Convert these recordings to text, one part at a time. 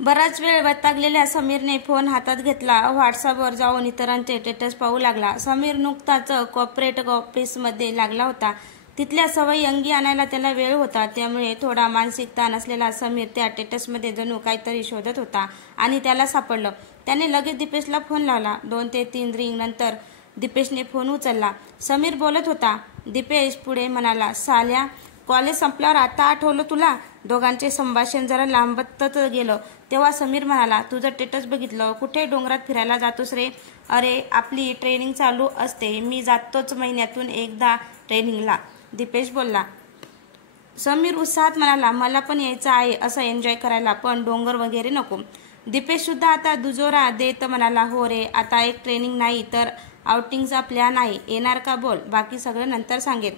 बराच वेळ वैतागलेल्या समीरने फोन हातात घेतला. व्हॉट्सअपवर जाऊन इतरांचे स्टेटस पाहू लागला. समीर नुकताच कॉर्पोरेट ऑफिसमध्ये लागला होता. तिथल्या सवयी अंगी आणायला त्याला वेळ होता. त्यामुळे थोडा मानसिक ताण असलेला समीर त्या स्टेटसमध्ये जणू काहीतरी शोधत होता आणि त्याला सापडलं. त्याने लगेच दीपेशला फोन लावला. 2 ते 3 रिंग नंतर दीपेशने फोन उचलला. समीर बोलत होता. दीपेश पुढे म्हणाला, साल्या, कॉलेज संपल्यावर आता आठवलं तुला? दोघांचे संभाषण जरा लांबतच गेलं. तेव्हा समीर म्हणाला, तुझं स्टेटस बघितलं. कुठे डोंगरात फिरायला जातोस रे? अरे, आपली ट्रेनिंग चालू असते. मी जातोच महिन्यातून एकदा ट्रेनिंगला, दीपेश बोलला. समीर उत्साहात म्हणाला, मला पण यायचं आहे असं एन्जॉय करायला, पण डोंगर वगैरे नको. दीपेश सुद्धा आता दुजोरा देत म्हणाला, हो रे, आता एक ट्रेनिंग नाही तर आउटिंगचा प्लॅन आहे. येणार का बोल, बाकी सगळं नंतर सांगेल.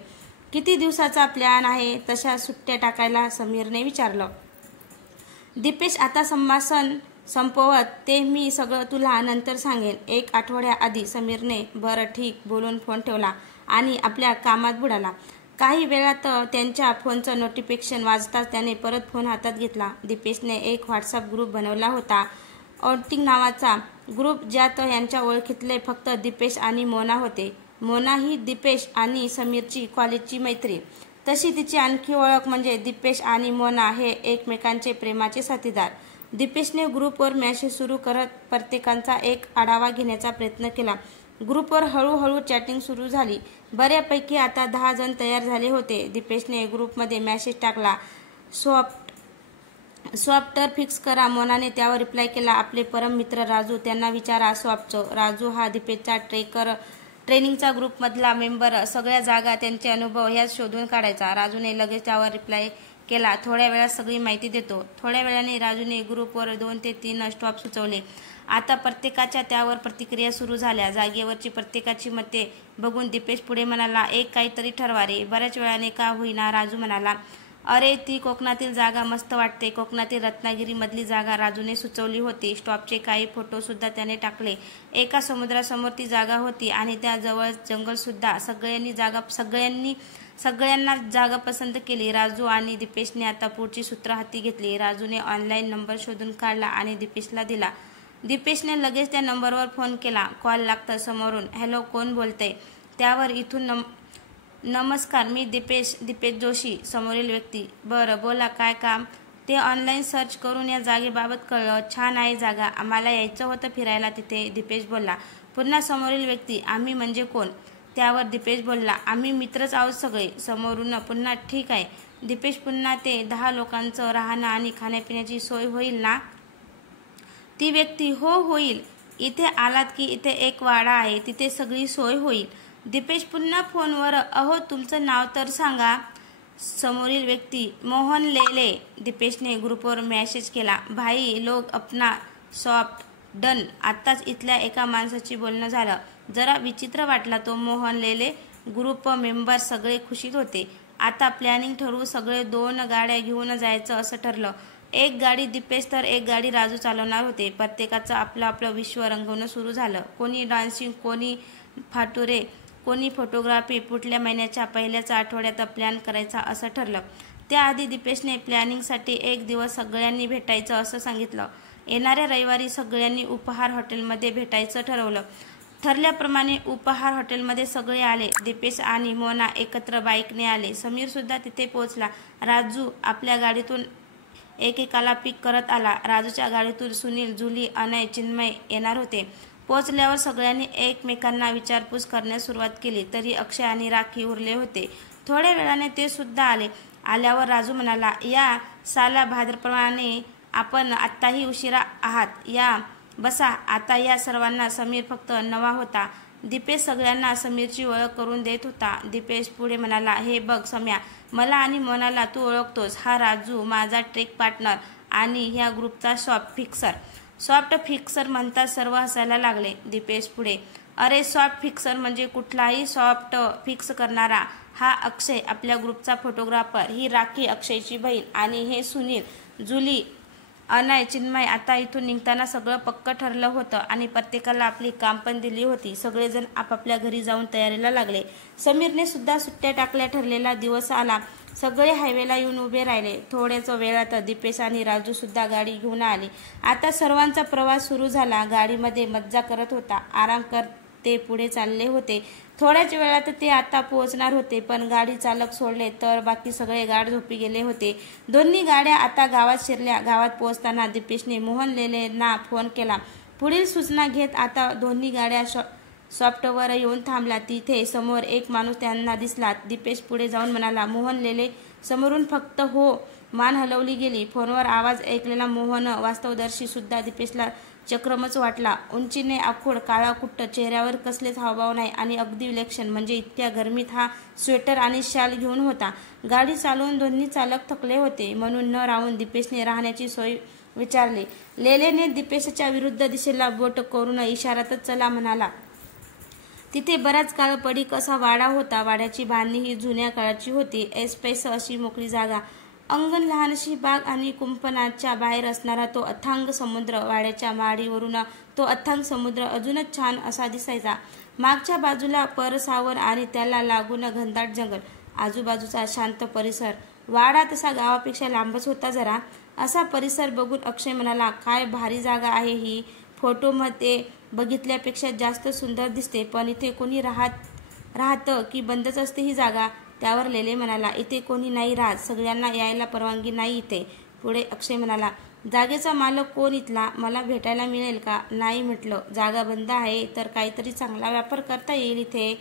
किती दिवसाचा प्लॅन आहे? तशा सुट्ट्या टाकायला, समीरने विचारलं. दीपेश आता संभाषण संपवत, ते मी सगळं तुला नंतर सांगेन, 1 आठवड्याआधी. समीरने बरं ठीक बोलून फोन ठेवला आणि आपल्या कामात बुडाला. काही वेळात त्यांच्या फोनचं नोटिफिकेशन वाजताच त्याने परत फोन हातात घेतला. दीपेशने एक व्हॉट्सअप ग्रुप बनवला होता, आउटिंग नावाचा ग्रुप, ज्यात यांच्या ओळखीतले फक्त दीपेश आणि मोना होते. मोना ही दीपेश आणि समीरची कॉलेजची मैत्री. तशी तिची आणखी ओळख म्हणजे दीपेश आणि मोना हे एकमेकांचे प्रेमाचे साथीदार. दीपेशने ग्रुपवर मेसेज सुरू करत प्रत्येकाचा एक आढावा घेण्याचा प्रयत्न केला. ग्रुपवर हळूहळू चॅटिंग सुरू झाली. बऱ्यापैकी आता 10 जण तयार झाले होते. दीपेशने ग्रुपमध्ये मेसेज टाकला, स्वॉप्टर फिक्स करा. मोनाने त्यावर रिप्लाय केला, आपले परम मित्र राजू, त्यांना विचारा स्वॉपचं. राजू हा दीपेशचा ट्रेनिंगचा ग्रुपमधला मेंबर. सगळ्या जागा, त्यांचे अनुभव ह्यात शोधून काढायचा. राजूने लगेच त्यावर रिप्लाय केला, थोड्या वेळात सगळी माहिती देतो. थोड्या वेळाने राजूने ग्रुपवर 2 ते 3 स्टॉप सुचवले. आता प्रत्येकाच्या त्यावर प्रतिक्रिया सुरू झाल्या. जागेवरची प्रत्येकाची मते बघून दीपेश पुढे म्हणाला, एक काहीतरी ठरवा रे. बऱ्याच वेळाने का होईना राजू म्हणाला, अरे, ती कोकणातील जागा मस्त वाटते. कोकणातील रत्नागिरी मधली जागा राजूने सुचवली होती. स्टॉपचे काही फोटो सुद्धा त्याने टाकले. एका समुद्रासमोर ती जागा होती आणि त्या जवळ जंगल सुद्धा. सगळ्यांना जागा पसंत केली. राजू आणि दीपेशने आता पुढची सूत्र हाती घेतली. राजूने ऑनलाईन नंबर शोधून काढला आणि दीपेशला दिला. दीपेशने लगेच त्या नंबरवर फोन केला. कॉल लागतं समोरून. हॅलो, कोण बोलतंय? त्यावर, इथून नमस्कार, मी दीपेश जोशी. समोरील व्यक्ती, बरं बोला, काय काम? ते ऑनलाईन सर्च करून या जागेबाबत कळलं. छान आहे जागा, आम्हाला यायचं होतं फिरायला तिथे, दीपेश बोलला. पुन्हा समोरील व्यक्ती, आम्ही म्हणजे कोण? त्यावर दीपेश बोलला, आम्ही मित्रच आहोत सगळे. समोरून पुन्हा, ठीक आहे. दीपेश पुन्हा, ते 10 लोकांचं राहणं आणि खाण्यापिण्याची सोय होईल ना? ती व्यक्ती, हो होईल. इथे आलात की इथे एक वाडा आहे, तिथे सगळी सोय होईल. दीपेश पुन्हा फोनवर, अहो, तुमचं नाव तर सांगा. समोरील व्यक्ती, मोहन लेले. दीपेशने ग्रुपवर मेसेज केला, भाई लोग अपना सॉफ्ट डन. आत्ताच इथल्या एका माणसाची बोलणं झालं. जरा विचित्र वाटला तो मोहन लेले. ग्रुप मेंबर सगळे खुशीत होते. आता प्लॅनिंग ठरवू. सगळे 2 गाड्या घेऊन जायचं असं ठरलं. एक गाडी दीपेश तर एक गाडी राजू चालवणार होते. प्रत्येकाचं आपलं आपलं विश्व रंगवणं सुरू झालं. कोणी डान्सिंग, कोणी फाटुरे, कोणी फोटोग्राफी. पुढल्या महिन्याच्या पहिल्याच आठवड्यात प्लॅन करायचा असं ठरलं. त्याआधी दीपेशने प्लॅनिंगसाठी 1 दिवस सगळ्यांनी भेटायचं असं सांगितलं. येणाऱ्या रविवारी सगळ्यांनी उपहार हॉटेलमध्ये भेटायचं ठरवलं. ठरल्याप्रमाणे उपहार हॉटेलमध्ये सगळे आले. दीपेश आणि मोना एकत्र बाईकने आले. समीर सुद्धा तिथे पोहोचला. राजू आपल्या गाडीतून एकेकाला पिक करत आला. राजूच्या गाडीतून सुनील, जुली, अनय, चिन्मय येणार होते. पोहोचल्यावर सगळ्यांनी एकमेकांना विचारपूस करण्यास सुरुवात केली. तरी अक्षय आणि राखी उरले होते. थोड्या वेळाने ते सुद्धा आले. आल्यावर राजू म्हणाला, या साला भाद्रप्रमाणे आपण आत्ताही उशिरा आहात. या बसा. आता या सर्वांना समीर फक्त नवा होता. दीपेश सगळ्यांना समीरची ओळख करून देत होता. दीपेश पुढे म्हणाला, हे बघ सम्या, मला आणि मोनाला तू ओळखतोस. हा राजू माझा ट्रेक पार्टनर आणि ह्या ग्रुपचा सॉफ्ट फिक्सर म्हणतात. सर्व हसायला लागले. दीपेश पुढे, अरे, सॉफ्ट फिक्सर म्हणजे कुठलाही सॉफ्ट फिक्स करणारा. हा अक्षय आपल्या ग्रुपचा फोटोग्राफर. ही राखी अक्षयची बहीण आणि हे सुनील, जुली अनय, चिन्मय आता इथून निघताना सगळं पक्क ठरलं होतं आणि प्रत्येकाला आपली काम पण दिली होती. सगळेजण आपापल्या घरी जाऊन तयारीला लागले. समीरने सुद्धा सुट्ट्या टाकल्या. ठरलेला दिवस आला. सगळे हायवेला येऊन उभे राहिले. थोड्याच वेळात दीपेश आणि राजू सुद्धा गाडी घेऊन आली. आता सर्वांचा प्रवास सुरू झाला. गाडीमध्ये मज्जा करत होता. आराम करते पुढे चालले होते. थोड्याच वेळात ते आता पोहोचणार होते, पण गाडी चालक सोडले तर बाकी सगळे गाढ झोपी गेले होते. दोन्ही गाड्या आता गावात शिरल्या. गावात पोहोचताना दीपेशने मोहन लेलेंना फोन केला. पुढील सूचना घेत आता दोन्ही गाड्या सॉफ्टवर येऊन थांबला. तिथे समोर एक माणूस त्यांना दिसला. दीपेश पुढे जाऊन म्हणाला, मोहन लेले. समोरून फक्त हो मान हलवली गेली. फोनवर आवाज ऐकलेला मोहन वास्तवदर्शी सुद्धा दीपेशला चक्रमच वाटला. उंचीने आखूड, काळा कुट्ट, चेहऱ्यावर कसलेच हावभाव नाही आणि अगदी विलक्षण. म्हणजे इतक्या गरमीत हा स्वेटर आणि शाल घेऊन होता. गाडी चालवून दोन्ही चालक थकले होते, म्हणून न राहून दीपेशने राहण्याची सोय विचारली. लेलेने दीपेशच्या विरुद्ध दिशेला बोट करून इशारातच चला म्हणाला. तिथे बराच काळ पडीक असा वाडा होता. वाड्याची बांधणी ही जुन्या काळाची होती. ऐसपैस अशी मोकळी जागा, अंगण, लहानशी बाग आणि कुंपणाच्या बाहेर असणारा तो अथांग समुद्र. वाड्याच्या माडीवरून तो अथांग समुद्र अजूनच छान असा दिसायचा. मागच्या बाजूला परसावर आणि त्याला लागून घनदाट जंगल. आजूबाजूचा शांत परिसर. वाडा तसा गावापेक्षा लांबच होता जरा. असा परिसर बघून अक्षय म्हणाला, काय भारी जागा आहे ही. फोटोमध्ये बघितल्यापेक्षा जास्त सुंदर दिसते. पण इथे कोणी राहतं की बंदच असते ही जागा? त्यावर लेले म्हणाला, इथे कोणी नाही राहत. सगळ्यांना यायला परवानगी नाही इथे. पुढे अक्षय म्हणाला, जागेचा मालक कोण इथला? मला भेटायला मिळेल का? नाही म्हटलं. जागा बंद आहे तर काहीतरी चांगला व्यापार करता येईल इथे.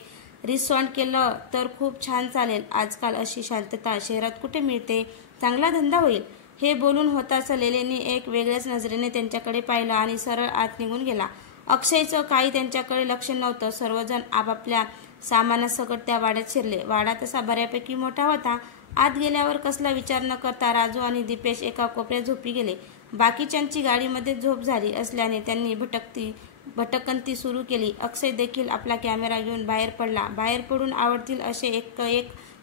रिसॉर्ट केलं तर खूप छान चालेल. आजकाल अशी शांतता शहरात कुठे मिळते? चांगला धंदा होईल. हे बोलून होताच लेलेने एक वेगळ्याच नजरेने त्यांच्याकडे पाहिलं आणि सरळ आत निघून गेला. अक्षयचं काही त्यांच्याकडे लक्ष नव्हतं. सर्वजण आपापल्या सामानासकट त्या वाड्यात शिरले. वाडा तसा बऱ्यापैकी मोठा होता. आत गेल्यावर कसला विचार न करता राजू आणि दीपेश एका कोपऱ्यात झोपी गेले. बाकीच्यांची गाडीमध्ये झोप झाली असल्याने त्यांनी भटकंती सुरू केली. अक्षय देखील आपला कॅमेरा घेऊन बाहेर पडला. बाहेर पडून आवडतील असे एक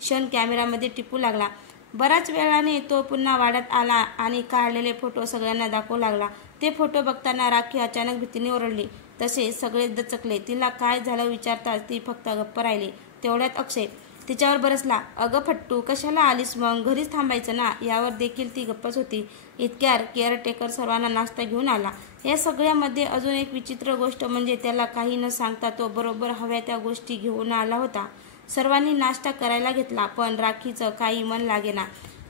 क्षण कॅमेरामध्ये टिपू लागला. बराच वेळाने तो पुन्हा वाड्यात आला आणि काढलेले फोटो सगळ्यांना दाखवू लागला. ते फोटो बघताना राखी अचानक भीतीने ओरडली. तसे सगळे दचकले. तिला काय झालं विचारताच ती फक्त गप्प राहिली. तेवढ्यात अक्षय तिच्यावर बरसला. अगं फट्टू, कशाला आलीस मग? घरीच थांबायचं ना. यावर देखील ती गप्पच होती. इतक्यात केअरटेकर सर्वांना नाश्ता घेऊन आला. या सगळ्यामध्ये अजून एक विचित्र गोष्ट म्हणजे त्याला काही न सांगता तो बरोबर हव्या त्या गोष्टी घेऊन आला होता. सर्वांनी नाश्ता करायला घेतला, पण राखीचं काही मन लागेना.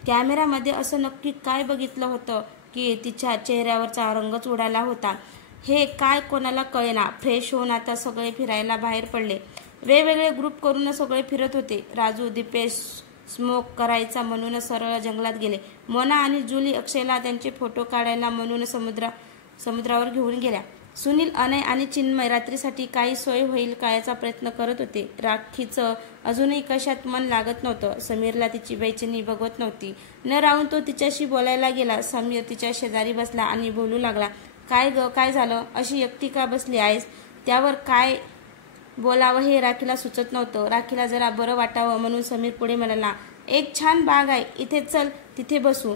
कॅमेरामध्ये असं नक्की काय बघितलं होतं की तिच्या चेहऱ्यावरचा रंगच उडाला होता? हे काय कोणाला कळेना. फ्रेश होऊन आता सगळे फिरायला बाहेर पडले. वेगवेगळे ग्रुप करून सगळे फिरत होते. राजू, दीपेश स्मोक करायचा म्हणून सरळ जंगलात गेले. मोना आणि जुली अक्षयला त्यांचे फोटो काढायला म्हणून समुद्रावर घेऊन गेल्या. सुनील, अनय आणि चिन्मय रात्रीसाठी काही सोय होईल का याचा प्रयत्न करत होते. राखीचं अजूनही कशात मन लागत नव्हतं. समीरला तिची बेचैनी बघवत नव्हती. न राहून तो तिच्याशी बोलायला गेला. समीर तिच्या शेजारी बसला आणि बोलू लागला, काय ग, काय झालं? अशी एकटी का बसली आहेस? त्यावर काय बोलावं हे राखीला सुचत नव्हतं. राखीला जरा बरं वाटावं म्हणून समीर पुढे म्हणाला, एक छान बाग आहे इथे, चल तिथे बसू.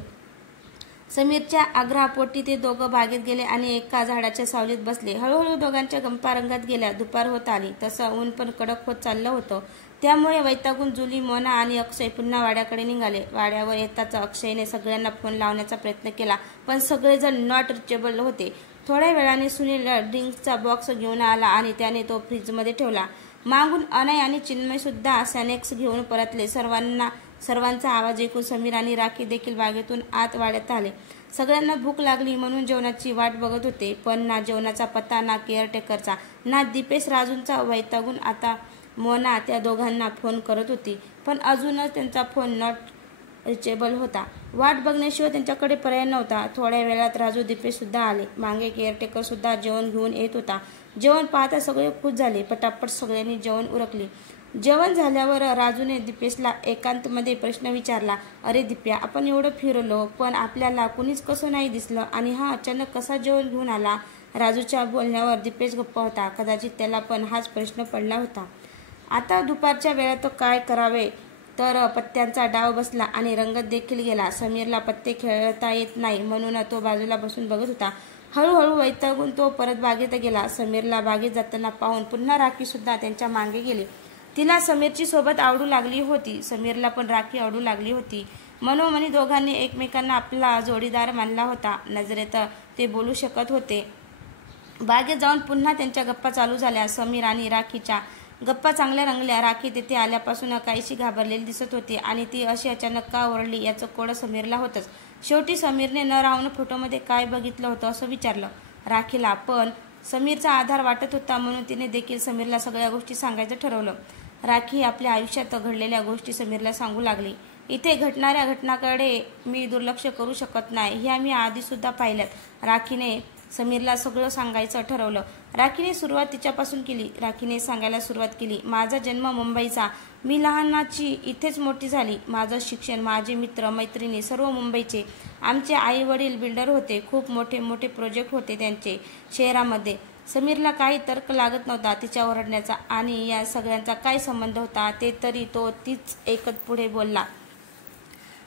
समीरच्या आग्रहापोटी ते दोघं बागेत गेले आणि एका झाडाच्या सावलीत बसले. हळूहळू दोघांच्या गप्पा रंगात गेल्या. दुपार होत आली. तसं ऊन पण कडक होत चाललं होतं. त्यामुळे वैतागून जुली, मोना आणि अक्षय पुन्हा वाड्याकडे निघाले. वाड्यावर येताच अक्षयने सगळ्यांना फोन लावण्याचा प्रयत्न केला, पण सगळेजण नॉट रिचेबल होते. थोड्या वेळाने सुनील ड्रिंक्सचा बॉक्स घेऊन आला आणि त्याने तो फ्रीजमध्ये ठेवला. मागून अनय आणि चिन्मय सुद्धा सॅनेक्स घेऊन परतले. सर्वांचा आवाज ऐकून समीर आणि राखी देखील बागेतून आत वाड्यात आले. सगळ्यांना भूक लागली म्हणून जेवणाची वाट बघत होते, पण ना जेवणाचा पत्ता, ना केअरटेकरचा, ना दीपेश राजूंचा. वैतागून आता मोना त्या दोघांना फोन करत होती, पण अजूनच त्यांचा फोन नॉट रिचेबल होता. वाट बघण्याशिवाय त्यांच्याकडे पर्याय नव्हता. थोड्या वेळात राजू, दीपेश सुद्धा आले. मागे केअरटेकर सुद्धा जेवण घेऊन येत होता. जेवण पाहता सगळे खुश झाले. पटापट सगळ्यांनी जेवण उरकले. जेवण झाल्यावर राजूने दीपेशला एकांतमध्ये प्रश्न विचारला, अरे दिप्या, आपण एवढं फिरलो पण आपल्याला कुणीच कसं नाही दिसलं आणि हा अचानक कसा जेवण घेऊन आला? राजूच्या बोलण्यावर दीपेश गप्प होता. कदाचित त्याला पण हाच प्रश्न पडला होता. आता दुपारच्या वेळात काय करावे तर पत्त्यांचा डाव बसला आणि रंगत देखील गेला. समीरला पत्ते खेळता येत नाही म्हणून तो बाजूला बसून बघत होता. हळूहळू वैतागून तो परत बागेत गेला. समीरला बागेत जाताना पाहून पुन्हा राखी सुद्धा त्यांच्या मागे गेली. तिला समीरची सोबत आवडू लागली होती. समीरला पण राखी आवडू लागली होती. मनोमनी दोघांनी एकमेकांना आपला जोडीदार मानला होता. नजरेत ते बोलू शकत होते. बागेत जाऊन पुन्हा त्यांच्या गप्पा चालू झाल्या. समीर आणि राखीच्या गप्पा चांगल्या रंगल्या. राखी तिथे आल्यापासून काहीशी घाबरलेली दिसत होती आणि ती अशी अचानक का ओरडली याचं कोड समीरला होतंच. शेवटी समीरने न राहून फोटोमध्ये काय बघितलं होतं असं विचारलं राखीला. पण समीरचा आधार वाटत होता म्हणून तिने देखील समीरला सगळ्या गोष्टी सांगायचं ठरवलं. राखी आपल्या आयुष्यात घडलेल्या गोष्टी समीरला सांगू लागली. इथे घडणाऱ्या घटनांकडे मी दुर्लक्ष करू शकत नाही, ह्या मी आधीसुद्धा पाहिल्यात. राखीने समीरला सगळं सांगायचं ठरवलं. राखीने सुरुवात तिच्यापासून केली. राखीने सांगायला सुरुवात केली. माझा जन्म मुंबईचा. मी लहानाची इथेच मोठी झाली. माझं शिक्षण, माझे मित्र मैत्रिणी सर्व मुंबईचे. आमचे आई वडील बिल्डर होते. खूप मोठे मोठे प्रोजेक्ट होते त्यांचे शहरामध्ये. समीरला काही तर्क लागत नव्हता तिच्या ओरडण्याचा आणि या सगळ्यांचा काय संबंध होता ते तरी तो तीच एकच पुढे बोलला.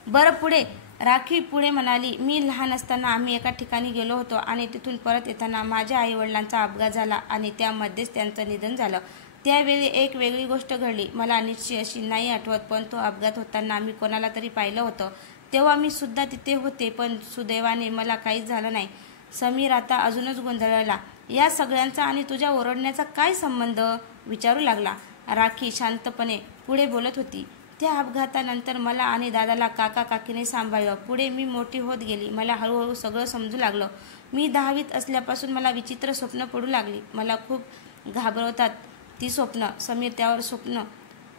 बरं पुढे? राखी पुढे म्हणाली, मी लहान असताना आम्ही एका ठिकाणी गेलो होतो आणि तिथून परत येताना माझ्या आई वडिलांचा अपघात झाला आणि त्यामध्येच त्यांचं निधन झालं. त्यावेळी एक वेगळी गोष्ट घडली. मला निश्चित अशी नाही आठवत पण तो अपघात होताना आम्ही कोणाला तरी पाहिलं होतं. तेव्हा मी सुद्धा तिथे होते पण सुदैवाने मला काहीच झालं नाही. समीर आता अजूनच गोंधळला. या सगळ्यांचा आणि तुझ्या ओरडण्याचा काय संबंध? विचारू लागला. राखी शांतपणे पुढे बोलत होती. त्या अपघातानंतर मला आणि दादाला काका काकीने सांभाळलं. पुढे मी मोठी होत गेली. मला हळूहळू सगळं समजू लागलं. मी 10वीत असल्यापासून मला विचित्र स्वप्न पडू लागली. मला खूप घाबरवतात ती स्वप्न. समीर त्यावर स्वप्न?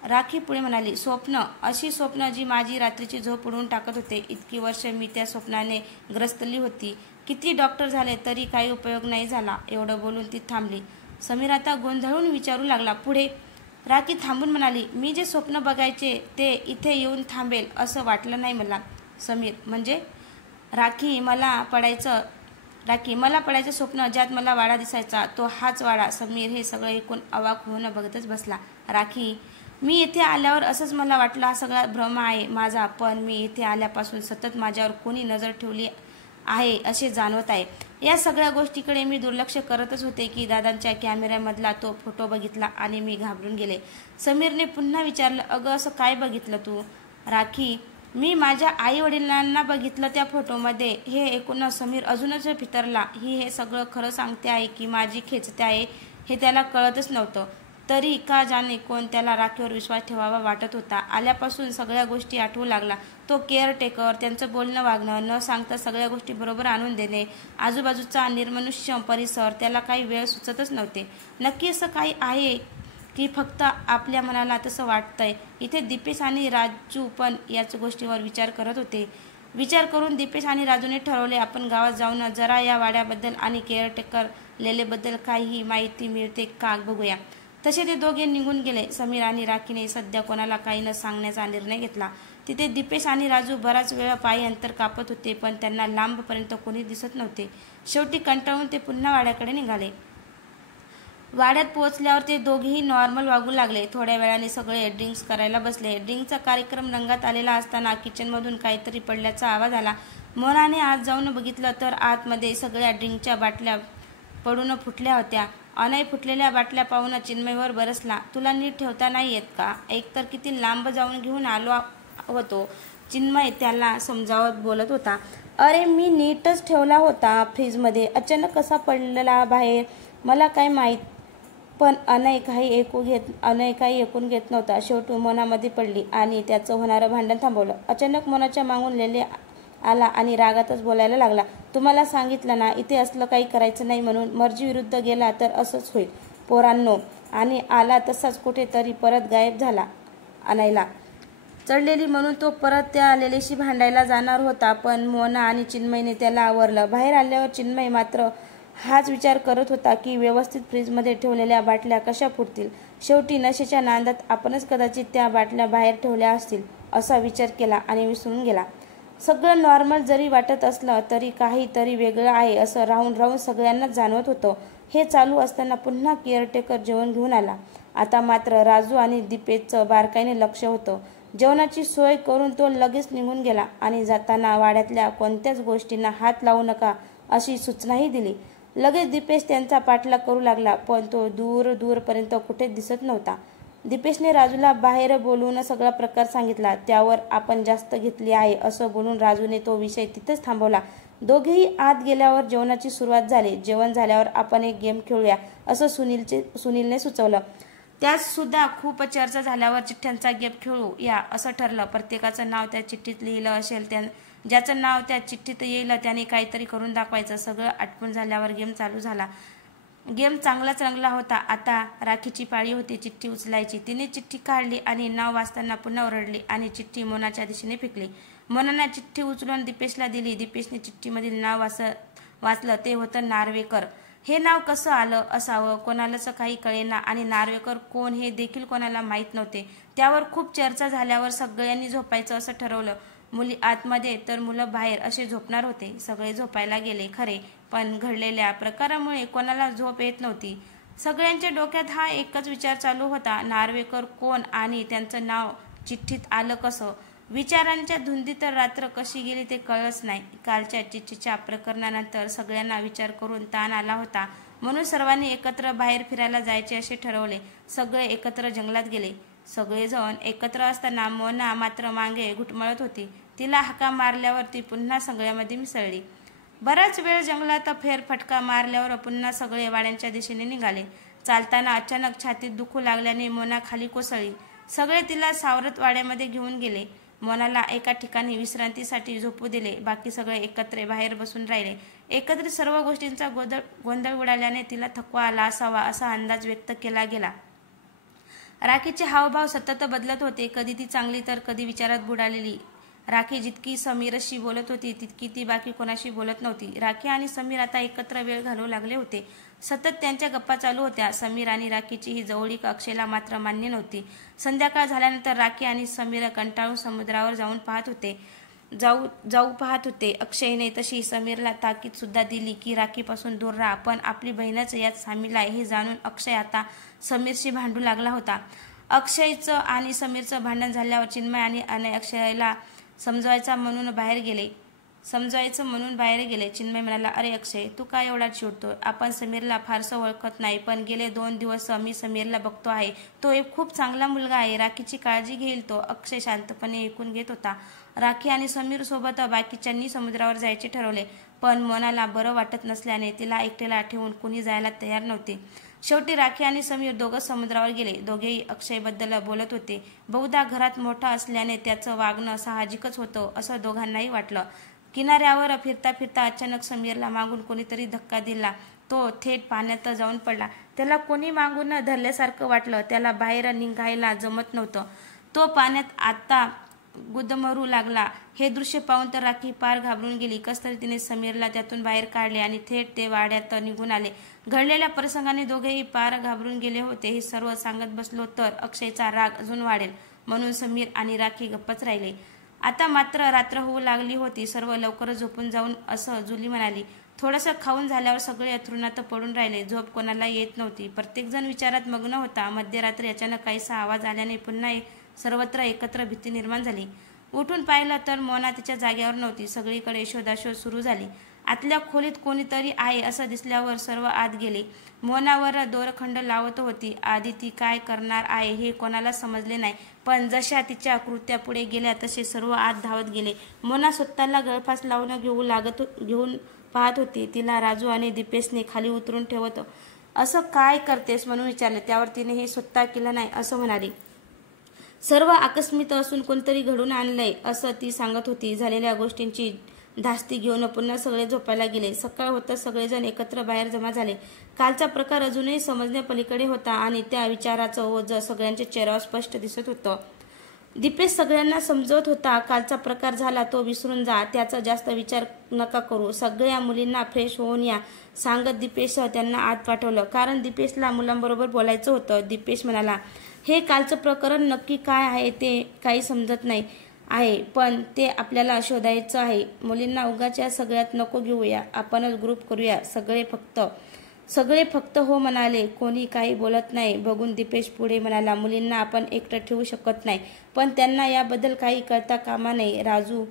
राखी पुढे म्हणाली, स्वप्न? अशी स्वप्न जी माझी रात्रीची झोप उडवून टाकत होते. इतकी वर्ष मी त्या स्वप्नाने ग्रस्तली होती. किती डॉक्टर झाले तरी काही उपयोग नाही झाला. एवढं बोलून ती थांबली. समीर आता गोंधळून विचारू लागला, पुढे? राखी थांबून म्हणाली, मी जे स्वप्न बघायचे ते इथे येऊन थांबेल असं वाटलं नाही मला. समीर, म्हणजे? राखी मला पडायचं स्वप्न ज्यात मला वाडा दिसायचा तो हाच वाडा. समीर हे सगळं ऐकून अवाक होऊन बघतच बसला. राखी, मी इथे आल्यावर असंच मला वाटलं हा सगळा भ्रम आहे माझा, पण मी इथे आल्यापासून सतत माझ्यावर कोणी नजर ठेवली आहे असे जाणवत आहे. या सगळ्या गोष्टीकडे मी दुर्लक्ष करतच होते की दादांच्या कॅमेऱ्यामधला तो फोटो बघितला आणि मी घाबरून गेले. समीरने पुन्हा विचारलं, अगं असं काय बघितलं तू? राखी, मी माझ्या आई वडिलांना बघितलं त्या फोटोमध्ये. हे ऐकून समीर अजूनच फितरला. ही हे सगळं खरं सांगते आहे की माझी खेचते आहे हे त्याला कळतच नव्हतं. तरी का जाणे कोण त्याला राखीवर विश्वास ठेवावा वाटत होता. आल्यापासून सगळ्या गोष्टी आठवू लागला. तो केअरटेकर, त्यांचं बोलणं वागणं, न सांगता सगळ्या गोष्टी बरोबर आणून देणे, आजूबाजूचा निर्मनुष्य परिसर, त्याला काही वेळ सुचतच नव्हते. नक्की असं काही आहे की फक्त आपल्या मनाला तसं वाटतंय? इथे दीपेश आणि राजू पण याच गोष्टीवर विचार करत होते. विचार करून दीपेश आणि राजूने ठरवले, आपण गावात जाऊन जरा या वाड्याबद्दल आणि केअरटेकर लेलेबद्दल काही माहिती मिळते का बघूया. तसे ते दोघे निघून गेले. समीर आणि राखीने सध्या कोणाला काही न सांगण्याचा निर्णय घेतला. तिथे दीपेश आणि राजू बराच वेळ पायी अंतर कापत होते पण त्यांना लांबपर्यंत कोणी दिसत नव्हते. शेवटी कंटाळून ते पुन्हा वाड्याकडे निघाले. वाड्यात पोहोचल्यावर ते दोघेही नॉर्मल वागू लागले. थोड्या वेळाने सगळे ड्रिंक्स करायला बसले. ड्रिंकचा कार्यक्रम रंगात आलेला असताना किचनमधून काहीतरी पडल्याचा आवाज आला. मोनाने आत जाऊन बघितलं तर आतमध्ये सगळ्या ड्रिंकच्या बाटल्या पडून फुटल्या होत्या. अनय फुटलेल्या बाटल्या पाहून चिन्मयवर बरसला. तुला नीट ठेवता नाही येत का? एकतर किती लांब जाऊन घेऊन आलो होतो. चिन्मय त्याला समजावत बोलत होता. अरे मी नीटच ठेवला होता फ्रीजमध्ये. अचानक कसा पडलेला बाहेर मला काय माहीत. पण अनय काही ऐकून घेत नव्हता. शेवटी मोनामध्ये पडली आणि त्याचं होणारं भांडण थांबवलं. अचानक मोनाच्या मागून लेले आला आणि रागातच बोलायला लागला. तुम्हाला सांगितलं ना इथे असलं काही करायचं नाही म्हणून. मर्जी विरुद्ध गेला तर असंच होईल पोरांनो. आणि आला तसाच कुठेतरी परत गायब झाला. अनयला चढलेली म्हणून तो परत त्या लेलेशी भांडायला जाणार होता पण मोना आणि चिन्मयने त्याला आवरलं. बाहेर आल्यावर चिन्मय मात्र हाच विचार करत होता की व्यवस्थित फ्रीजमध्ये ठेवलेल्या बाटल्या कशा फुटतील. शेवटी नशेच्या नांदात आपणच कदाचित त्या बाटल्या बाहेर ठेवल्या असतील असा विचार केला आणि विसरून गेला. सगळं नॉर्मल जरी वाटत असलं तरी काहीतरी वेगळं आहे असं राहून राहून सगळ्यांनाच जाणवत होतं. हे चालू असताना पुन्हा केअरटेकर जेवण घेऊन आला. आता मात्र राजू आणि दीपेशचं बारकाईने लक्ष होतं. जेवणाची सोय करून तो लगेच निघून गेला आणि जाताना वाड्यातल्या कोणत्याच गोष्टींना हात लावू नका अशी सूचनाही दिली. लगेच दीपेश त्यांचा पाठलाग करू लागला, पण तो दूरपर्यंत कुठेच दिसत नव्हता. दीपेशने राजूला बाहेर बोलवून सगळा प्रकार सांगितला. त्यावर आपण जास्त घेतली आहे असं बोलून राजूने तो विषय तिथेच थांबवला. दोघेही आत गेल्यावर जेवणाची सुरुवात झाली. जेवण झाल्यावर आपण एक गेम खेळूया असं सुनीलने सुचवलं. त्यात सुद्धा खूप चर्चा झाल्यावर चिठ्ठ्यांचा गेम खेळू या असं ठरलं. प्रत्येकाचं नाव त्या चिठ्ठीत लिहिलं असेल, ज्याचं नाव त्या चिठ्ठीत येईल त्याने काहीतरी करून दाखवायचं. सगळं आटपून झाल्यावर गेम चालू झाला. गेम चांगलाच रंगला होता. आता राखीची पाळी होती चिठ्ठी उचलायची. तिने चिठ्ठी काढली आणि नाव वाचताना पुन्हा ओरडली आणि चिठ्ठी मोनाच्या दिशेने फेकली. मोनाने चिठ्ठी उचलून दीपेशला दिली. दीपेशने चिठ्ठीमधील नाव वाचलं. ते होतं नार्वेकर. हे नाव कसं आलं असावं कोणालाच काही कळेना आणि नार्वेकर कोण हे देखील कोणाला माहीत नव्हते. त्यावर खूप चर्चा झाल्यावर सगळ्यांनी झोपायचं असं ठरवलं. मुली आतमध्ये तर मुलं बाहेर असे झोपणार होते. सगळे झोपायला गेले खरे, पण घडलेल्या प्रकारामुळे कोणाला झोप येत नव्हती. सगळ्यांच्या डोक्यात हा एकच विचार चालू होता, नार्वेकर कोण आणि त्यांचं नाव चिठ्ठीत आलं कसं. विचारांच्या धुंदीत रात्र कशी गेली ते कळलंच नाही. कालच्या चिठ्ठीच्या प्रकरणानंतर सगळ्यांना विचार करून ताण आला होता, म्हणून सर्वांनी एकत्र बाहेर फिरायला जायचे असे ठरवले. सगळे एकत्र जंगलात गेले. सगळेजण एकत्र असताना मोना मात्र मागे घुटमळत होती. तिला हाका मारल्यावर ती पुन्हा सगळ्यामध्ये मिसळली. बराच वेळ जंगलात फेरफटका मारल्यावर पुन्हा सगळे वाड्यांच्या दिशेने निघाले. चालताना अचानक छातीत दुखू लागल्याने मोना खाली कोसळली. सगळे तिला सावरत वाड्यामध्ये घेऊन गेले. मोनाला एका ठिकाणी विश्रांतीसाठी झोपू दिले. बाकी सगळे एकत्र बाहेर बसून राहिले. एकत्रित सर्व गोष्टींचा गोंधळ उडाल्याने तिला थकवा आला असावा असा अंदाज व्यक्त केला गेला. राखीचे हावभाव सतत बदलत होते. कधी ती चांगली तर कधी विचारात बुडालेली. राखी जितकी समीरशी बोलत होती तितकी ती बाकी कोणाशी बोलत नव्हती. राखी आणि समीर आता एकत्र वेळ घालवू लागले होते. सतत त्यांच्या गप्पा चालू होत्या. समीर आणि राखीची ही जवळीक अक्षयला मात्र मान्य नव्हती. संध्याकाळ झाल्यानंतर राखी आणि समीर कंटाळून समुद्रावर जाऊ पाहत होते. अक्षयने तशी समीरला ताकीद सुद्धा दिली की राखीपासून दूर राहा, पण आपली बहीणच यात सामील आहे हे जाणून अक्षय आता समीरशी भांडू लागला होता. अक्षयचं आणि समीरचं भांडण झाल्यावर चिन्मय आणि अक्षयला समजवायचं म्हणून बाहेर गेले. चिन्मय म्हणाला, अरे अक्षय, तू काय एवढा चिडतोय? आपण समीरला फारसं ओळखत नाही, पण गेले 2 दिवस मी समीरला बघतो आहे. तो एक खूप चांगला मुलगा आहे. राखीची काळजी घेईल तो. अक्षय शांतपणे ऐकून घेत होता. राखी आणि समीर सोबत बाकीच्यांनी समुद्रावर जायचे ठरवले, पण मोनाला बरं वाटत नसल्याने तिला एकट्याला ठेवून कुणी जायला तयार नव्हते. शेवटी राखी आणि समीर दोघं समुद्रावर गेले. दोघेही अक्षयबद्दल बोलत होते. बहुधा घरात मोठा असल्याने त्याचं वागणं साहजिकच होतं असं दोघांनाही वाटलं. किनाऱ्यावर फिरता फिरता अचानक समीरला मागून कोणीतरी धक्का दिला. तो थेट पाण्यात जाऊन पडला. त्याला कोणी मागून धरल्यासारखं वाटलं. त्याला बाहेर निघायला जमत नव्हतं. तो पाण्यात आता गुदमरू लागला. हे दृश्य पाहून तर राखी पार घाबरून गेली. कसतरी तिने समीरला त्यातून बाहेर काढले आणि थेट ते वाड्यात निघून आले. घडलेल्या प्रसंगाने दोघेही पार घाबरून गेले होते. हे सर्व सांगत बसलो तर अक्षयचा राग अजून वाढेल, म्हणून समीर आणि राखी गप्पच राहिले. आता मात्र रात्र होऊ लागली होती. सर्व लवकर झोपून जाऊन असं जुली म्हणाली. थोडंसं खाऊन झाल्यावर सगळे अथरुणात पडून राहिले. झोप कोणाला येत नव्हती. प्रत्येकजण विचारात मग्न होता. मध्यरात्री अचानक काहीसा आवाज आल्याने पुन्हा सर्वत्र एकत्र भीती निर्माण झाली. उठून पाहिलं तर मोना तिच्या जागेवर नव्हती. सगळीकडे शोधाशोध सुरू झाली. आतल्या खोलीत कोणीतरी आहे असं दिसल्यावर सर्व आत गेले. मोनावर दोरखंड लावत होती. आधी ती काय करणार आहे हे कोणाला समजले नाही, पण जशा तिच्या कृत्यापुढे गेल्या तसे सर्व आत धावत गेले. मोना स्वतःला गळफास लावून घेऊन पाहत होती. तिला राजू आणि दीपेशने खाली उतरून ठेवत असं काय करतेस म्हणून विचारले. त्यावर तिने हे स्वतः केलं नाही असं म्हणाली. सर्व आकस्मिक असून कोणतरी घडून आणलंय असं ती सांगत होती. झालेल्या गोष्टींची धास्ती घेऊन पुन्हा सगळे झोपायला गेले. सकाळ होता. सगळेजण एकत्र बाहेर जमा झाले. कालचा प्रकार अजूनही समजण्यापलीकडे होता आणि त्या विचाराचं ओझ सगळ्यांच्या चेहऱ्यावर स्पष्ट दिसत होतं. दीपेश सगळ्यांना समजवत होता, कालचा प्रकार झाला तो विसरून जा. त्याचा जास्त विचार नका करू. सगळ्या मुलींना फ्रेश होऊन या सांगत दीपेश त्यांना आत पाठवलं, कारण दीपेशला मुलांबरोबर बोलायचं होतं. दीपेश म्हणाला, हे कालचं प्रकरण नक्की काय आहे ते काही समजत नाही आहे, पण ते आपल्याला शोधायचं आहे. मुलींना उगाच या सगळ्यात नको घेऊया. आपणच ग्रुप करूया. सगळे फक्त सगळे फक्त हो म्हणाले, कोणी काही बोलत नाही. बघून दीपेश पुढे म्हणाला, मुलींना आपण एकटं ठेवू शकत नाही, पण त्यांना याबद्दल काही कळता कामा नये. राजू,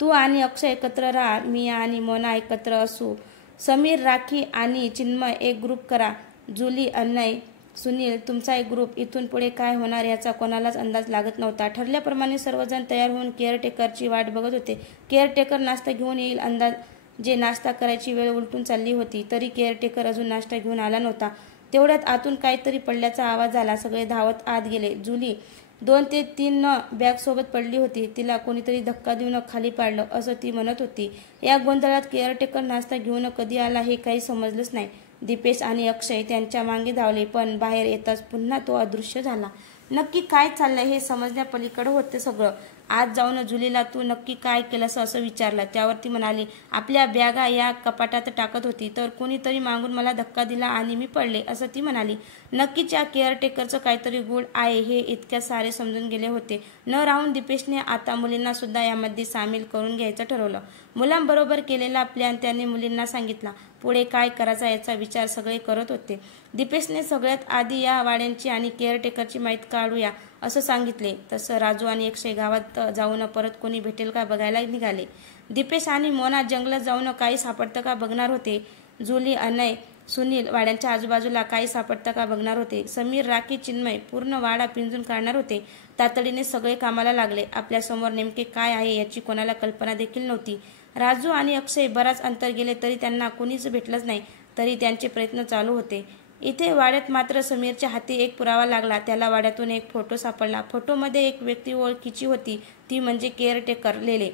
तू आणि अक्षय एकत्र राहा, मी आणि मोना एकत्र असू. समीर, राखी आणि चिन्मय एक ग्रुप करा. जुली, अनय, सुनील तुमचा एक ग्रुप. इथून पुढे काय होणार याचा कोणालाच अंदाज लागत नव्हता. ठरल्याप्रमाणे सर्वजण तयार होऊन केअरटेकरची वाट बघत होते. केअरटेकर नाश्ता घेऊन येईल अंदाजे नाश्ता करायची वेळ उलटून चालली होती, तरी केअरटेकर अजून नाश्ता घेऊन आला नव्हता. तेवढ्यात आतून काहीतरी पडल्याचा आवाज झाला. सगळे धावत आत गेले. जुली 2 ते 3 बॅग सोबत पडली होती. तिला कोणीतरी धक्का देऊन खाली पाडलं असं ती म्हणत होती. या गोंधळात केअरटेकर नाश्ता घेऊन कधी आला हे काही समजलंच नाही. दीपेश आणि अक्षय त्यांच्या मागे धावले, पण बाहेर येताच पुन्हा तो अदृश्य झाला. नक्की काय चाललंय हे समजण्यापलीकडे होते सगळं. आज जाऊन जुलीला तू नक्की काय केलंस असं विचारलं. त्यावर ती म्हणाली, आपल्या बॅगा या कपाटात टाकत होती तर कोणीतरी मागून मला धक्का दिला आणि मी पडले असं ती म्हणाली. नक्कीच या केअरटेकरचं काहीतरी गूढ आहे हे इतक्या सारे समजून गेले होते. न राहून दीपेशने आता मुलींना सुद्धा यामध्ये सामील करून घ्यायचं ठरवलं. मुलांबरोबर केलेला प्लॅन त्याने मुलींना सांगितला. पुढे काय करायचा याचा विचार सगळे करत होते. दीपेशने सगळ्यात आधी या वाड्यांची आणि केअरटेकरची माहिती काढूया असं सांगितले. तसं राजू आणि अक्षय गावात जाऊन परत कोणी भेटेल का बघायला निघाले. दीपेश आणि मोना जंगलात जाऊन काही सापडतं का बघणार होते. जुली, अनय, सुनील वाड्यांच्या आजूबाजूला काही सापडतं का बघणार होते. समीर, राखी, चिन्मय पूर्ण वाडा पिंजून काढणार होते. तातडीने सगळे कामाला लागले. आपल्यासमोर नेमके काय आहे याची कोणाला कल्पना देखील नव्हती. राजू आणि अक्षय बराच अंतर गेले तरी त्यांना कोणीच भेटलंच नाही. तरी त्यांचे प्रयत्न चालू होते. इथे वाड्यात मात्र समीरच्या हाती एक पुरावा लागला. त्याला वाड्यातून एक फोटो सापडला. फोटोमध्ये एक व्यक्ती ओळखीची होती, ती म्हणजे केअरटेकर लेले.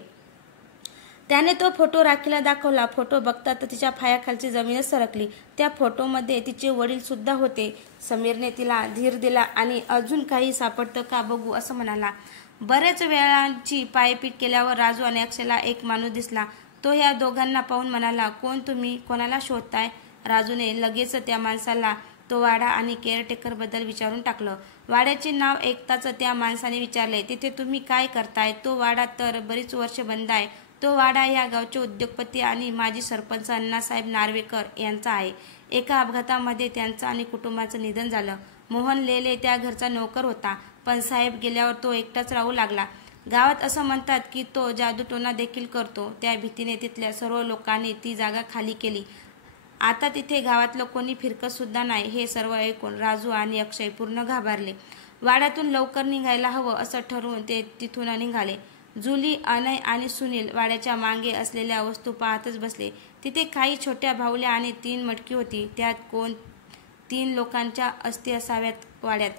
त्याने तो फोटो राखीला दाखवला. फोटो बघता तर तिच्या पायाखालची जमीनच सरकली. त्या फोटोमध्ये तिचे वडील सुद्धा होते. समीरने तिला धीर दिला आणि अजून काही सापडतं का बघू असं म्हणाला. बरेच वेळांची पायपीट केल्यावर राजू आणि अक्षयला एक माणूस दिसला. तो या दोघांना पाहून म्हणाला, कोण तुम्ही, कोणाला शोधताय. राजूने लगेच त्या माणसाला तो वाडा आणि केअरटेकर बद्दल विचारून टाकलं. वाड्याचे नाव ऐकताच त्या माणसाने विचारले, तिथे तुम्ही काय करताय. तो वाडा तर बरीच वर्ष बंद आहे. तो वाडा या गावचे उद्योगपती आणि माजी सरपंच अण्णासाहेब नार्वेकर यांचा आहे. एका अपघातामध्ये त्यांचं आणि कुटुंबाचं निधन झालं. मोहन लेले त्या घरचा नोकर होता, पण साहेब गेल्यावर तो एकटाच राहू लागला. गावात असं म्हणतात की तो जादूटोणा देखील करतो. त्या भीतीने तिथल्या सर्व लोकांनी ती जागा खाली केली. आता तिथे गावातलं कोणी फिरकत सुद्धा नाही. हे सर्व ऐकून राजू आणि अक्षय पूर्ण घाबरले. वाड्यातून लवकर निघायला हवं असं ठरवून ते तिथून निघाले. जुली, अनय आणि सुनील वाड्याच्या मागे असलेल्या वस्तू पाहतच बसले. तिथे काही छोट्या बाहुल्या आणि 3 मटकी होती. त्यात कोण 3 लोकांच्या अस्थी असाव्यात. वाड्यात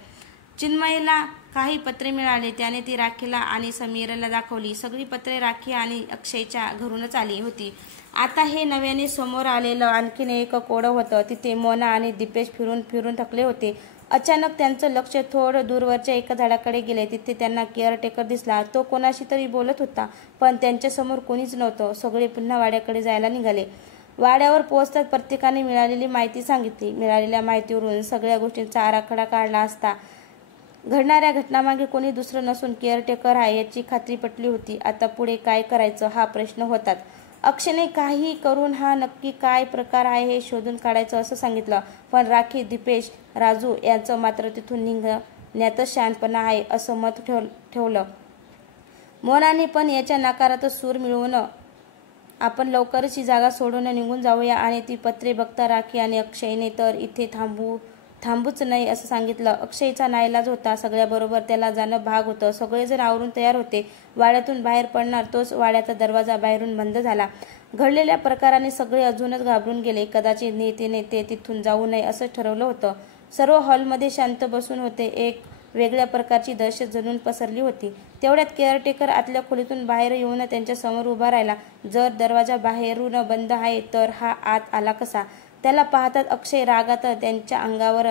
चिन्मयला काही पत्रे मिळाली. त्याने ती राखीला आणि समीरला दाखवली. सगळी पत्रे राखी आणि अक्षयच्या घरूनच आली होती. आता हे नव्याने समोर आलेलं आणखीन एक कोडं होतं. तिथे मोना आणि दीपेश फिरून फिरून थकले होते. अचानक त्यांचं लक्ष थोडं दूरवरच्या एका झाडाकडे गेले. तिथे त्यांना केअरटेकर दिसला. तो कोणाशी तरी बोलत होता, पण त्यांच्यासमोर कोणीच नव्हतं. सगळे पुन्हा वाड्याकडे जायला निघाले. वाड्यावर पोहोचताच प्रत्येकाने मिळालेली माहिती सांगितली. मिळालेल्या माहितीवरून सगळ्या गोष्टींचा आराखडा काढला असता घडणाऱ्या घटनामागे कोणी दुसरं नसून केअरटेकर आहे याची खात्री पटली होती. आता पुढे काय करायचं हा प्रश्न होताच. अक्षयने काही करून हा नक्की काय प्रकार आहे हे शोधून काढायचं असं सांगितलं, पण राखी, दीपेश, राजू यांचं मात्र तिथून निघण्यातच शहाणपणा आहे असं मत ठेवलं. मोनाने पण याच्या नकारातच सूर मिळवून आपण लवकरच ही जागा सोडून निघून जाऊया आणि ती पत्रे बघता राखी आणि अक्षयने तर इथे थांबूच नाही असं सांगितलं. अक्षयचा नाईलाज होता. सगळ्याबरोबर त्याला जाणं भाग होतं. सगळेजण आवरून तयार होते. वाड्यातून बाहेर पडणार तोच वाड्याचा दरवाजा बाहेरून बंद झाला. घडलेल्या प्रकाराने सगळे अजूनच घाबरून गेले. कदाचित नीतीने ते तिथून जाऊ नये असं ठरवलं होतं. सर्व हॉलमध्ये शांत बसून होते. एक वेगळ्या प्रकारची दहशत जणून पसरली होती. तेवढ्यात केअरटेकर आतल्या खोलीतून बाहेर येऊन त्यांच्या समोर उभा राहिला. जर दरवाजा बाहेरून बंद आहे तर हा आत आला कसा. त्याला पाहताच अक्षय रागात त्यांच्या अंगावर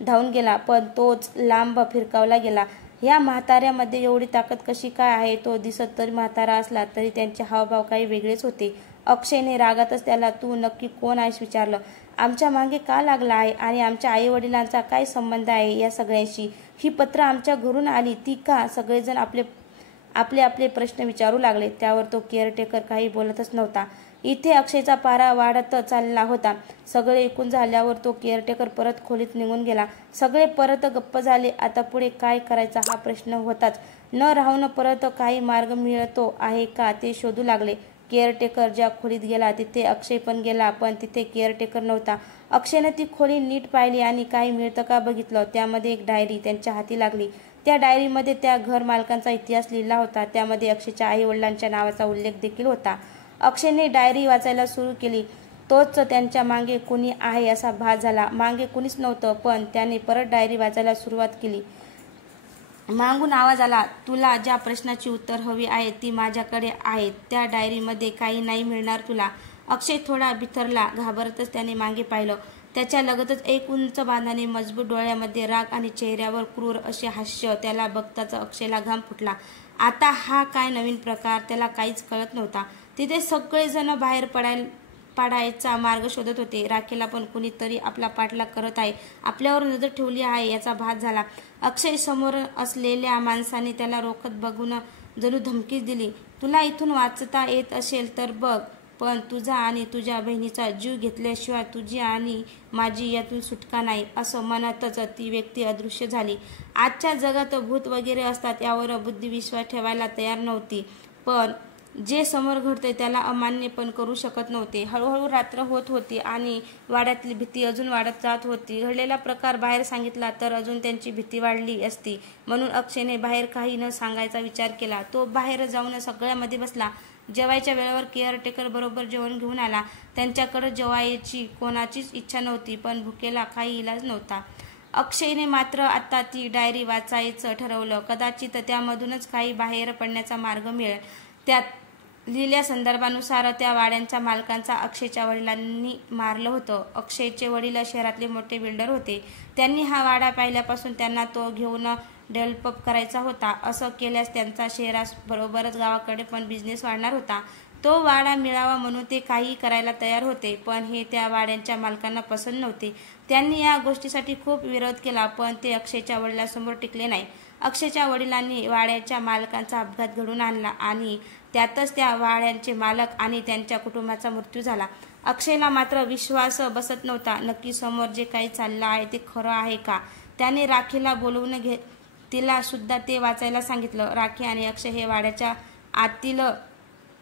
धावून गेला, पण तोच लांब फिरकावला गेला. ह्या म्हाताऱ्यामध्ये एवढी ताकद कशी काय आहे. तो दिसत तरी म्हातारा असला तरी त्यांचे हावभाव काही वेगळेच होते. अक्षयने रागातच त्याला तू नक्की कोण आहेस विचारलं. आमच्या मागे का लागला आहे आणि आमच्या आई वडिलांचा काय संबंध आहे या सगळ्यांशी. ही पत्र आमच्या घरून आली ती का. सगळेजण आपले प्रश्न विचारू लागले. त्यावर तो केअरटेकर काही बोलतच नव्हता. इथे अक्षयचा पारा वाढत चालला होता. सगळे ऐकून झाल्यावर तो केअरटेकर परत खोलीत निघून गेला. सगळे परत गप्प झाले. आता पुढे काय करायचा हा प्रश्न होताच. न राहून परत काही मार्ग मिळतो आहे का ते शोधू लागले. केअरटेकर ज्या खोलीत गेला तिथे अक्षय पण गेला, पण तिथे केअरटेकर नव्हता. अक्षयने ती खोली नीट पाहिली आणि काही मिळतं का बघितलं. त्यामध्ये एक डायरी त्यांच्या हाती लागली. त्या डायरीमध्ये त्या घर मालकांचा इतिहास लिहिला होता. त्यामध्ये अक्षयच्या आई वडिलांच्या नावाचा उल्लेख देखील होता. अक्षयने डायरी वाचायला सुरू केली. तोच त्यांच्या मागे कुणी आहे असा भास झाला. मागे कुणीच नव्हतं, पण त्याने परत डायरी वाचायला सुरुवात केली. मागून आवाज आला, तुला ज्या प्रश्नाची उत्तर हवी आहेत ती माझ्याकडे आहेत. त्या डायरीमध्ये काही नाही मिळणार तुला. अक्षय थोडा बिथरला. घाबरतच त्याने मागे पाहिलं. त्याच्या लगतच एक उंच बांधाने, मजबूत डोळ्यामध्ये राग आणि चेहऱ्यावर क्रूर असे हास्य. त्याला बघताच अक्षयला घाम फुटला. आता हा काय नवीन प्रकार, त्याला काहीच कळत नव्हता. तिथे सगळेजण बाहेर पडायचा मार्ग शोधत होते. राखीला पण कुणीतरी आपला पाठलाग करत आहे, आपल्यावर नजर ठेवली आहे याचा भास झाला. अक्षय समोर असलेल्या माणसाने त्याला रोखत बघून जणू धमकीच दिली. तुला इथून वाचता येत असेल तर बघ, पण तुझा आणि तुझ्या बहिणीचा जीव घेतल्याशिवाय तुझी आणि माझी यातून सुटका नाही. असं म्हणतच ती व्यक्ती अदृश्य झाली. आजच्या जगात भूत वगैरे असतात यावर बुद्धी विश्वास ठेवायला तयार नव्हती, पण जे समोर घडते त्याला अमान्य पण करू शकत नव्हते. हळूहळू रात्र होत होती आणि वाड्यातली भीती अजून वाढत जात होती. घडलेला प्रकार बाहेर सांगितला तर अजून त्यांची भीती वाढली असती. म्हणून अक्षयने बाहेर काही न सांगायचा विचार केला. तो बाहेर जाऊन सगळ्यामध्ये बसला. जेवायच्या वेळेवर केअरटेकर बरोबर जेवण घेऊन आला. त्यांच्याकडे जेवायची कोणाचीच इच्छा नव्हती, पण भुकेला काही इलाज नव्हता. अक्षयने मात्र आता ती डायरी वाचायचं ठरवलं. कदाचित त्यामधूनच काही बाहेर पडण्याचा मार्ग मिळेल. त्यात लिहिल्या संदर्भानुसार त्या वाड्यांच्या मालकांचा अक्षयच्या वडिलांनी मारलं होतं. अक्षयचे वडील शहरातले मोठे बिल्डर होते. त्यांनी हा वाडा पाहिल्यापासून त्यांना तो घेऊन डेव्हलप करायचा होता. असं केल्यास त्यांचा शहराबरोबरच गावाकडे पण बिझनेस वाढणार होता. तो वाडा मिळावा म्हणून ते काही करायला तयार होते, पण हे त्या वाड्यांच्या मालकांना पसंत नव्हते. त्यांनी या गोष्टीसाठी खूप विरोध केला, पण ते अक्षयच्या वडिलांसमोर टिकले नाही. अक्षयच्या वडिलांनी वाड्याच्या मालकांचा अपघात घडवून आणला आणि त्यातच त्या वाड्यांचे मालक आणि त्यांच्या कुटुंबाचा मृत्यू झाला. अक्षयला मात्र विश्वास बसत नव्हता. नक्की समोर जे काही चाललं आहे ते खरं आहे का? त्याने राखीला बोलवून तिला सुद्धा ते वाचायला सांगितलं. राखी आणि अक्षय हे वाड्याच्या आतील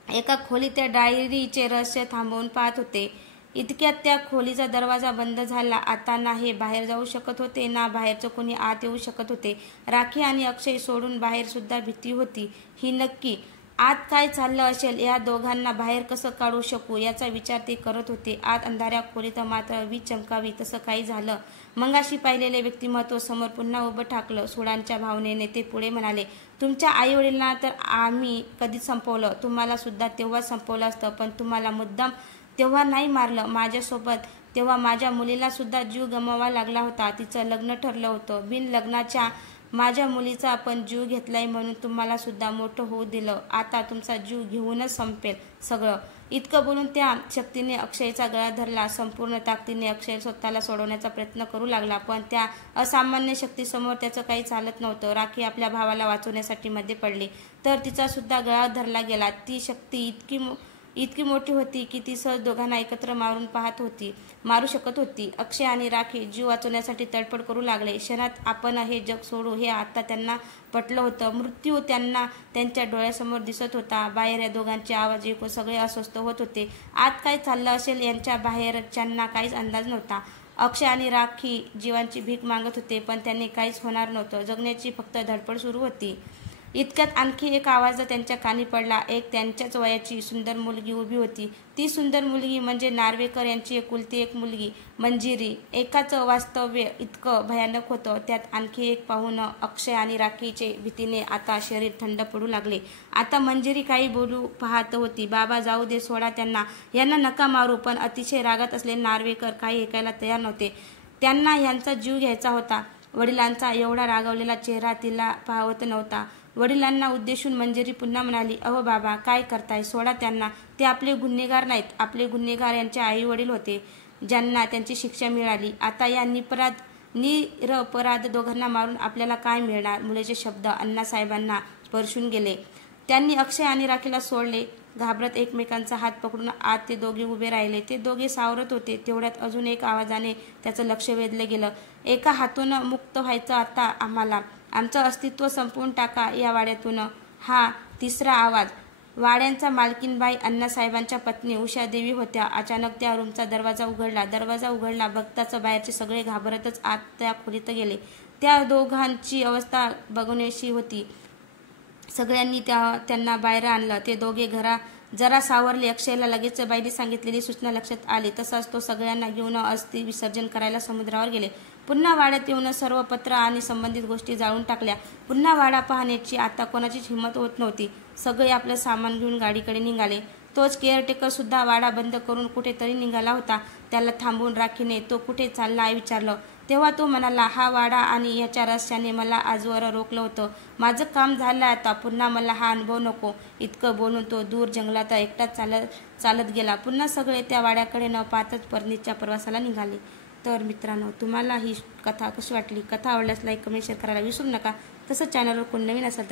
एका खोलीत त्या डायरीचे रहस्य थांबवून पाहत होते. इतक्यात त्या खोलीचा दरवाजा बंद झाला. आता ना हे बाहेर जाऊ शकत होते, ना बाहेरचं कोणी आत येऊ शकत होते. राखी आणि अक्षय सोडून बाहेर सुद्धा भीती होती. ही नक्की आत काय चाललं असेल, या दोघांना बाहेर कसं काढू शकू याचा विचार ते करत होते. आत अंधाऱ्या खोलीत मात्र वीज चमकावी तसं काही झालं. मगाशी पाहिलेले व्यक्तिमत्व समोर पुन्हा उभं ठाकलं. सुडांच्या भावनेने ते पुढे म्हणाले, तुमच्या आई वडिलांना तर आम्ही कधीच संपवलं, तुम्हाला सुद्धा तेव्हा संपवलं असतं, पण तुम्हाला मुद्दाम तेव्हा नाही मारलं. माझ्यासोबत तेव्हा माझ्या मुलीला सुद्धा जीव गमवावा लागला होता. तिचं लग्न ठरलं होतं. बिन लग्नाच्या माझ्या मुलीचा आपण जीव घेतलाय म्हणून तुम्हाला सुद्धा मोठं होऊ दिलं. आता तुमचा जीव घेऊनच संपेल सगळं. इतकं बोलून त्या शक्तीने अक्षयचा गळा धरला. संपूर्ण ताकदीने अक्षय स्वतःला सोडवण्याचा प्रयत्न करू लागला, पण त्या असामान्य शक्तीसमोर त्याचं काही चालत नव्हतं. राखी आपल्या भावाला वाचवण्यासाठी मध्ये पडली तर तिचा सुद्धा गळा धरला गेला. ती शक्ती इतकी मोठी होती की ती सहज दोघांना एकत्र मारू शकत होती. अक्षय आणि राखी जीव वाचवण्यासाठी तडफड करू लागले. क्षणात आपण हे जग सोडू हे आता त्यांना पटलं होतं. मृत्यू त्यांना त्यांच्या डोळ्यासमोर दिसत होता. बाहेर या दोघांचे आवाज ऐकून सगळे अस्वस्थ होत होते. आत काय चाललं असेल यांच्या बाहेरच्यांना काहीच अंदाज नव्हता. अक्षय आणि राखी जीवांची भीक मागत होते, पण त्यांनी काहीच होणार नव्हतं. जगण्याची फक्त धडपड सुरू होती. इतक्यात आणखी एक आवाज त्यांच्या कानी पडला. एक त्यांच्याच वयाची सुंदर मुलगी उभी होती. ती सुंदर मुलगी म्हणजे नार्वेकर यांची एकुलती एक मुलगी मंजिरी. एकाच वास्तव्य इतकं भयानक होतं, त्यात आणखी एक पाहून अक्षय आणि राखीचे भीतीने आता शरीर थंड पडू लागले. आता मंजिरी काही बोलू पाहत होती. बाबा जाऊ दे, सोडा त्यांना, यांना नका मारू. पण अतिशय रागात असलेले नार्वेकर काही ऐकायला तयार नव्हते. त्यांना यांचा जीव घ्यायचा होता. वडिलांचा एवढा रागावलेला चेहरा तिला पाहवत नव्हता. वडिलांना उद्देशून मंजिरी पुन्हा म्हणाली, अहो बाबा, काय करताय, सोडा त्यांना. ते आपले गुन्हेगार नाहीत. आपले गुन्हेगार यांचे आई वडील होते, ज्यांना त्यांची शिक्षा मिळाली. आता या निरपराध दोघांना मारून आपल्याला काय मिळणार? मुलीचे शब्द अण्णासाहेबांना स्पर्शून गेले. त्यांनी अक्षय आणि राखीला सोडले. घाबरत एकमेकांचा हात पकडून आत ते दोघे उभे राहिले. ते दोघे सावरत होते. तेवढ्यात अजून एक आवाजाने त्याचं लक्ष वेधलं गेलं. एका हातून मुक्त व्हायचं आता आम्हाला. आमचं अस्तित्व संपवून टाका या वाड्यातून. हा तिसरा आवाज. वाड्यांचा मालकीनबाई अण्णासाहेबांच्या पत्नी उषादेवी होत्या. अचानक त्या रूमचा दरवाजा उघडला. दरवाजा उघडला बघताच बाहेरचे सगळे घाबरतच आत त्या खोलीत गेले. त्या दोघांची अवस्था बघण्याची होती. सगळ्यांनी त्यांना बाहेर आणलं. ते दोघे जरा सावरले. अक्षयला लगेच बाईने सांगितलेली सूचना लक्षात आली. तसाच तो सगळ्यांना घेऊन अस्थि विसर्जन करायला समुद्रावर गेले. पुन्हा वाड्यात येऊन सर्व पत्र आणि संबंधित गोष्टी जाळून टाकल्या. पुन्हा वाडा पाहण्याची आता कोणाचीच हिंमत होत नव्हती. सगळे आपलं सामान घेऊन गाडीकडे निघाले. तोच केअरटेकर सुद्धा वाडा बंद करून कुठेतरी निघाला होता. त्याला थांबवून राखीने तो कुठे चालला विचारलं. तेव्हा तो म्हणाला, हा वाडा आणि ह्याच्या रहस्याने मला आजवर रोखलं होतं. माझं काम झालं आता. पुन्हा मला हा अनुभव नको. इतकं बोलून तो दूर जंगलात एकटाच चालत गेला. पुन्हा सगळे त्या वाड्याकडे न पाहताच परतीच्या प्रवासाला निघाले. तर मित्रांनो, तुम्हाला ही कथा कशी वाटली? कथा आवडल्यास लाईक, कमेंट, शेअर करायला विसरू नका. तसंच चॅनलवर कोण नवीन असेल